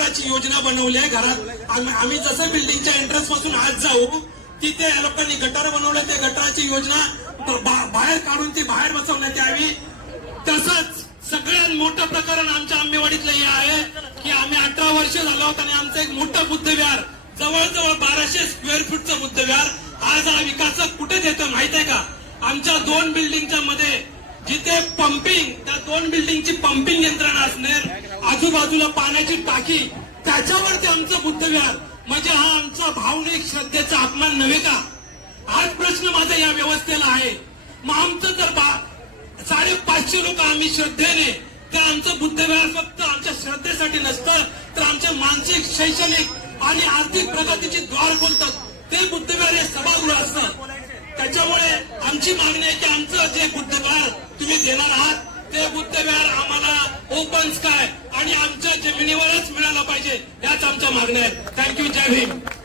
घराची योजना बनवली आहे घरात आम्ही जसं बिल्डिंगच्या एंट्रन्स पासून आज जाऊ तिथे या लोकांनी गटार बनवले त्या गटाराची योजना बाहेर काढून ती बाहेर बसवण्यात यावी तसंच सगळ्यात मोठं प्रकरण आमच्या आंबेवाडीतलं हे आहे की आम्ही अठरा वर्ष झालो होतो आणि आमचं एक मोठं बुद्धविहार जवळजवळ बाराशे स्क्वेअर फूटचं बुद्धविहार आज हा विकासक कुठे देतो माहित आहे का आमच्या दोन बिल्डिंगच्या मध्ये जिथे पंपिंग त्या दोन बिल्डिंगची पंपिंग यंत्रणा असणार आजूबाजूला पाण्याची टाकी त्याच्यावरती आमचं बुद्धविहार म्हणजे हा आमचा भावनिक श्रद्धेचा अपमान नव्हे का आज प्रश्न माझा या व्यवस्थेला आहे मग आमचं जर साडेपाचशे लोक आम्ही श्रद्धेने तर आमचं बुद्धविहार फक्त आमच्या श्रद्धेसाठी नसतं तर आमच्या मानसिक शैक्षणिक आणि आर्थिक प्रगतीचे द्वार बोलतात ते बुद्धविहार हे सभागृह असतं त्याच्यामुळे आमची मागणी आहे की आमचं जे बुद्धविहार तुम्ही देणार आहात ते बुद्धविहार आम्हाला ओपन स्काय आणि आमच्या जमिनीवरच मिळाला पाहिजे याच आमच्या मागण्या आहेत थँक्यू जय भीम